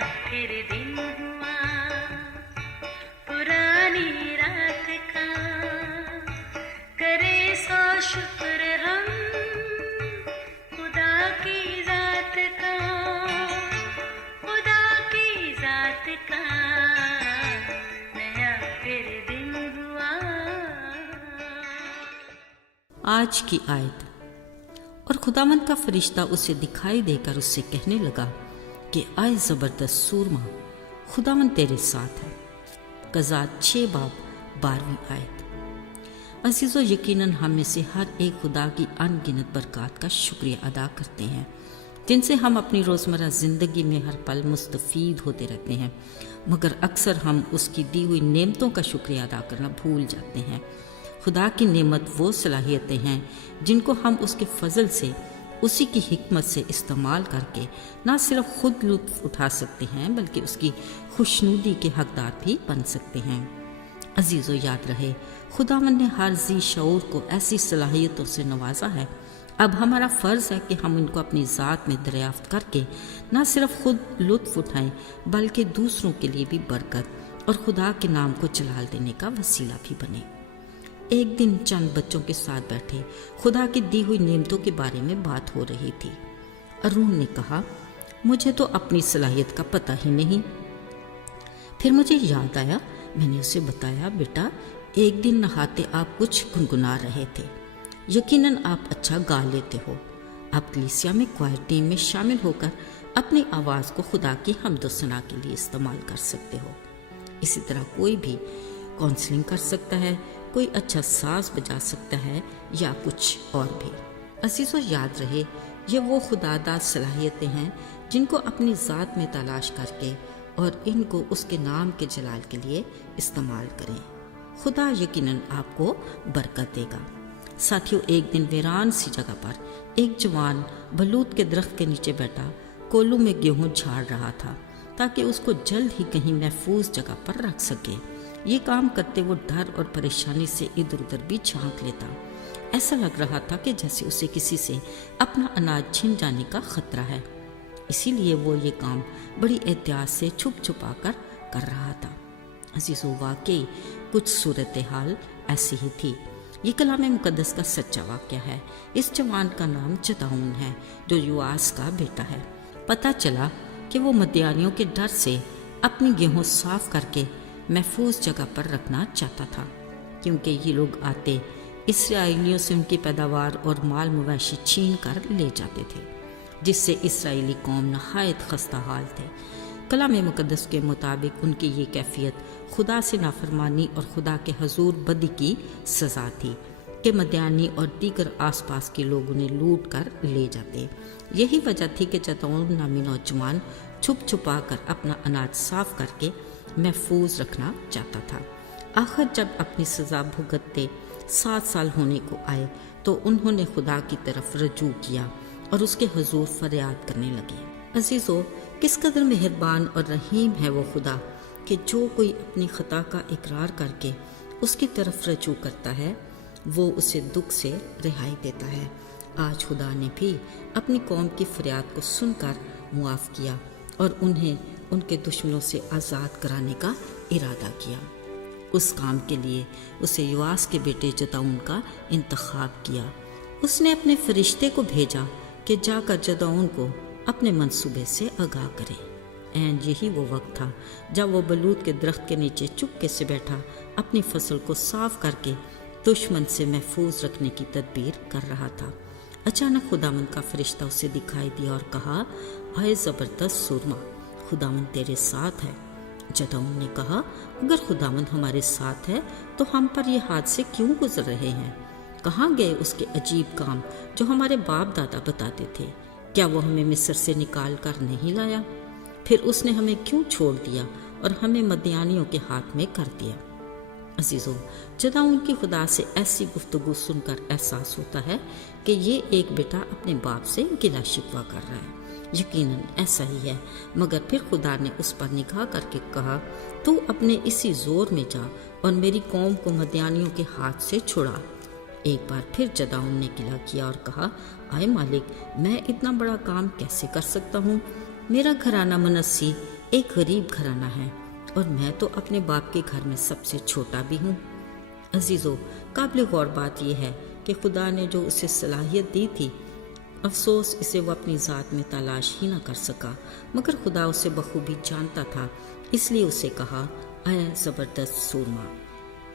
फिर दिन हुआ पुरानी रात का, करे सो शुक्र हम खुदा की जात का, खुदा की जात का, नया फिर दिन हुआ। आज की आयत। और खुदावंद का फरिश्ता उसे दिखाई देकर उससे कहने लगा कि आए ज़बरदस्त सूरमा, खुदावंद तेरे साथ है। कज़ात 6 बाब 12वीं आयत। अज़ीज़ो, यकीनन हम में से हर एक खुदा की अनगिनत बरकत का शुक्रिया अदा करते हैं, जिनसे हम अपनी रोज़मर्रा ज़िंदगी में हर पल मुस्तफ़ीद होते रहते हैं, मगर अक्सर हम उसकी दी हुई नेमतों का शुक्रिया अदा करना भूल जाते हैं। खुदा की नेमत वो सलाहियतें हैं जिनको हम उसके फ़ज़ल से, उसी की हिकमत से इस्तेमाल करके ना सिर्फ खुद लुत्फ़ उठा सकते हैं बल्कि उसकी खुशनुदी के हकदार भी बन सकते हैं। अजीज़ो, याद रहे खुदावंद ने हर ज़ी शऊर को ऐसी सलाहियतों से नवाजा है। अब हमारा फ़र्ज़ है कि हम इनको अपनी ज़ात में दरियाफ्त करके ना सिर्फ खुद लुत्फ़ उठाएं बल्कि दूसरों के लिए भी बरकत और खुदा के नाम को जलाल देने का वसीला भी बने। एक दिन चंद बच्चों के साथ बैठे खुदा की दी हुई नेमतों के बारे में बात हो रही थी। अरून ने कहा, मुझे तो अपनी सलाहियत का पता ही नहीं। फिर मुझे याद आया, मैंने उसे बताया, बेटा एक दिन नहाते आप कुछ गुनगुना रहे थे, यकीनन आप अच्छा गा लेते हो। आप कलीसिया में क्वायर टीम में शामिल होकर अपनी आवाज़ को खुदा की हम्द व सना के लिए इस्तेमाल कर सकते हो। इसी तरह कोई भी काउंसलिंग कर सकता है, कोई अच्छा साज बजा सकता है या कुछ और भी। अजीज़ों, याद रहे ये वो खुदादाद सलाहियतें हैं जिनको अपनी ज़ात में तलाश करके और इनको उसके नाम के जलाल के लिए इस्तेमाल करें। खुदा यकीनन आपको बरकत देगा। साथियों, एक दिन वीरान सी जगह पर एक जवान बलूत के दरख्त के नीचे बैठा कोल्लू में गेहूं झाड़ रहा था ताकि उसको जल्द ही कहीं महफूज जगह पर रख सके। ये काम करते वो डर और परेशानी से इधर उधर भी झांक लेता। ऐसा लग रहा था कि जैसे उसे किसी से अपना अनाज छिन जाने का खतरा है। इसीलिए वो ये काम बड़ी एहतियात से छुप छुपा कर रहा था। अजीज़ों, वाकई कुछ सूरत हाल ऐसी ही थी। ये कलाम मुकद्दस का सच्चा वाक़या है। इस जवान का नाम जदाऊन है जो युआस का बेटा है। पता चला कि वो मदियानियों के डर से अपनी गेहूँ साफ करके महफूज जगह पर रखना चाहता था, क्योंकि ये लोग आते इसराइलियों से उनकी पैदावार और माल मवेशी छीन कर ले जाते थे, जिससे इसराइली कौम नहायत खस्ता हाल थे। कलाम मुकद्दस के मुताबिक उनकी ये कैफियत खुदा से नाफरमानी और खुदा के हजूर बदी की सज़ा थी कि मदियानी और दीगर आसपास के लोग उन्हें लूट कर ले जाते। यही वजह थी कि जदाऊन नामी नौजवान छुप छुपा कर अपना अनाज साफ करके महफूज रखना चाहता था। आखिर जब अपनी सज़ा भुगतते 7 साल होने को आए तो उन्होंने खुदा की तरफ रजू किया और उसके हुजूर फरियाद करने लगे। अजीज़ों, किस कदर मेहरबान और रहीम है वो खुदा कि जो कोई अपनी खता का इकरार करके उसकी तरफ रजू करता है वो उसे दुख से रिहाई देता है। आज खुदा ने भी अपनी कौम की फरियाद को सुनकर मुआफ़ किया और उन्हें उनके दुश्मनों से आज़ाद कराने का इरादा किया। उस काम के लिए उसे युआस के बेटे जदाऊन का इंतखाब किया। उसने अपने फरिश्ते को भेजा कि जाकर जदाऊन को अपने मंसूबे से आगाह करे। एंड यही वो वक्त था जब वो बलूत के दरख्त के नीचे चुपके से बैठा अपनी फसल को साफ करके दुश्मन से महफूज रखने की तदबीर कर रहा था। अचानक खुदावंद का फरिश्ता उसे दिखाई दिया और कहा, आए ज़बरदस्त सूरमा, खुदावंद तेरे साथ है। जदाऊन ने कहा, अगर खुदावंद हमारे साथ है तो हम पर ये हादसे क्यों गुजर रहे हैं? कहाँ गए उसके अजीब काम जो हमारे बाप दादा बताते थे? क्या वो हमें मिस्र से निकाल कर नहीं लाया? फिर उसने हमें क्यों छोड़ दिया और हमें मदियानियों के हाथ में कर दिया? अजीज़ों, जदाऊन की खुदा से ऐसी गुफ्तगू सुनकर एहसास होता है कि ये एक बेटा अपने बाप से गिला शिकवा कर रहा है। यकीनन ऐसा ही है, मगर फिर खुदा ने उस पर निगाह करके कहा, तू अपने इसी जोर में जा और मेरी कौम को मदियानियों के हाथ से छुड़ा। एक बार फिर जदाऊन ने गिला किया और कहा, आए मालिक, मैं इतना बड़ा काम कैसे कर सकता हूँ? मेरा घराना मनस्सी ایک غریب گھرانہ ہے اور میں تو اپنے باپ کے گھر میں سب سے چھوٹا بھی ہوں۔ عزیزو، قابل غور بات یہ ہے کہ خدا نے جو اسے صلاحیت دی تھی، افسوس اسے وہ اپنی ذات میں تلاش ہی نہ کر سکا، مگر خدا اسے بخوبی جانتا تھا، اس لیے اسے کہا، اے زبردست سورما۔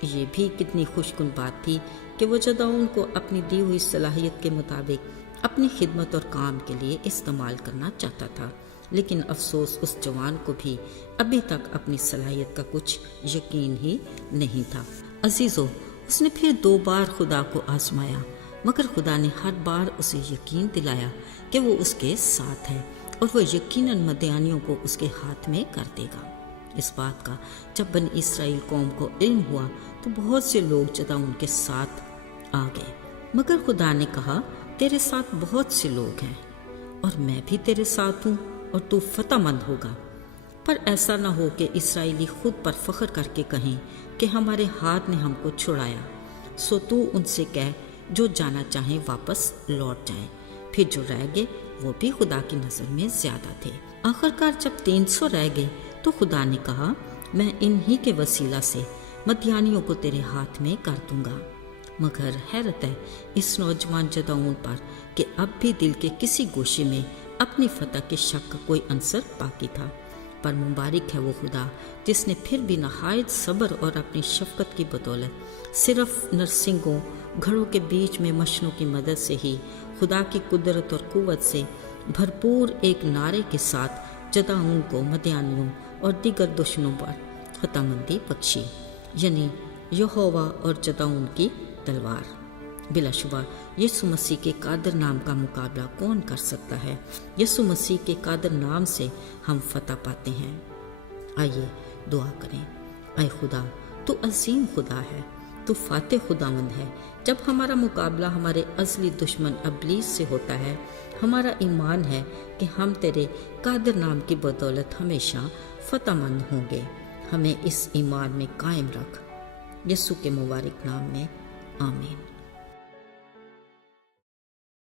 یہ بھی کتنی خوش کن بات تھی کہ وہ جدعون کو اپنی دی ہوئی صلاحیت کے مطابق اپنی خدمت اور کام کے لیے استعمال کرنا چاہتا تھا، لیکن افسوس اس جوان کو بھی ابھی تک اپنی صلاحیت کا کچھ یقین ہی نہیں تھا۔ عزیزو، اس نے پھر 2 بار خدا کو آزمایا، مگر خدا نے ہر بار اسے یقین دلایا کہ وہ اس کے ساتھ ہے اور وہ یقیناً مدیانیوں کو اس کے ہاتھ میں کر دے گا۔ اس بات کا جب بنی اسرائیل قوم کو علم ہوا تو بہت سے لوگ جدعون کے ساتھ آ گئے، مگر خدا نے کہا، تیرے ساتھ بہت سے لوگ ہیں اور میں بھی تیرے ساتھ ہوں اور تو فتح مند ہوگا، پر ایسا نہ ہو کہ اسرائیلی خود پر فخر کر کے کہیں کہ ہمارے ہاتھ نے ہم کو چھڑایا، سو تو ان سے کہہ جو جانا چاہیں واپس لوٹ جائیں۔ پھر جو رہ گئے وہ بھی خدا کی نظر میں زیادہ تھے۔ آخرکار جب 300 رہ گئے تو خدا نے کہا، میں انہی کے وسیلہ سے مدیانیوں کو تیرے ہاتھ میں کر دوں گا۔ مگر حیرت ہے اس نوجوان جدعون پر کہ اب بھی دل کے کسی گوشے میں اپنی فتح کے شک کا کوئی عنصر باقی تھا، پر مبارک ہے وہ خدا جس نے پھر بھی نہایت صبر اور اپنی شفقت کی بدولت صرف نرسنگوں گھڑوں کے بیچ میں مشنوں کی مدد سے ہی خدا کی قدرت اور قوت سے بھرپور ایک نعرے کے ساتھ جدعون کو مدیانیوں اور دیگر دشمنوں پر فتح مندی بخشی، یعنی یہوہ اور جدعون کی تلوار۔ بلا شبہ یسوع مسیح کے قادر نام کا مقابلہ کون کر سکتا ہے؟ یسوع مسیح کے قادر نام سے ہم فتح پاتے ہیں۔ آئیے دعا کریں۔ اے خدا، تو عظیم خدا ہے، تو فاتح خداوند ہے۔ جب ہمارا مقابلہ ہمارے ازلی دشمن ابلیس سے ہوتا ہے، ہمارا ایمان ہے کہ ہم تیرے قادر نام کی بدولت ہمیشہ فتح مند ہوں گے۔ ہمیں اس ایمان میں قائم رکھ، یسوع کے مبارک نام میں، آمین۔